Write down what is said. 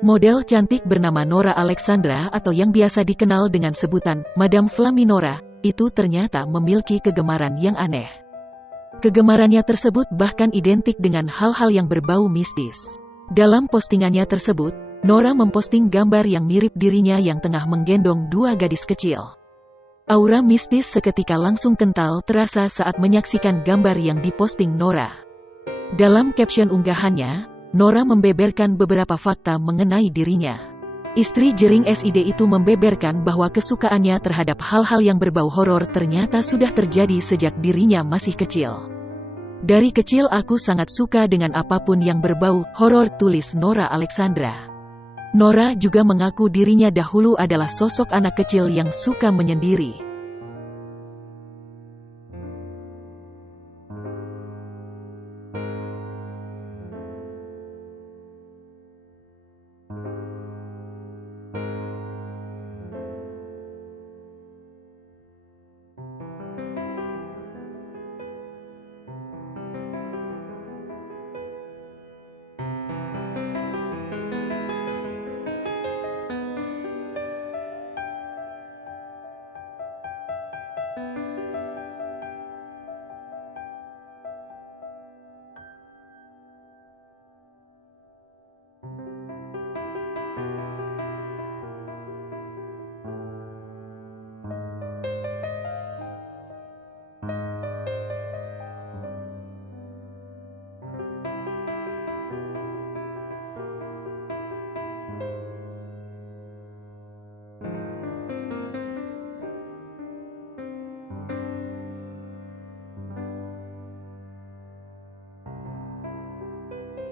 Model cantik bernama Nora Alexandra atau yang biasa dikenal dengan sebutan Madame Flaminora, itu ternyata memiliki kegemaran yang aneh. Kegemarannya tersebut bahkan identik dengan hal-hal yang berbau mistis. Dalam postingannya tersebut, Nora memposting gambar yang mirip dirinya yang tengah menggendong dua gadis kecil. Aura mistis seketika langsung kental terasa saat menyaksikan gambar yang diposting Nora. Dalam caption unggahannya, Nora membeberkan beberapa fakta mengenai dirinya. Istri Jering SID itu membeberkan bahwa kesukaannya terhadap hal-hal yang berbau horor ternyata sudah terjadi sejak dirinya masih kecil. Dari kecil aku sangat suka dengan apapun yang berbau horor, tulis Nora Alexandra. Nora juga mengaku dirinya dahulu adalah sosok anak kecil yang suka menyendiri.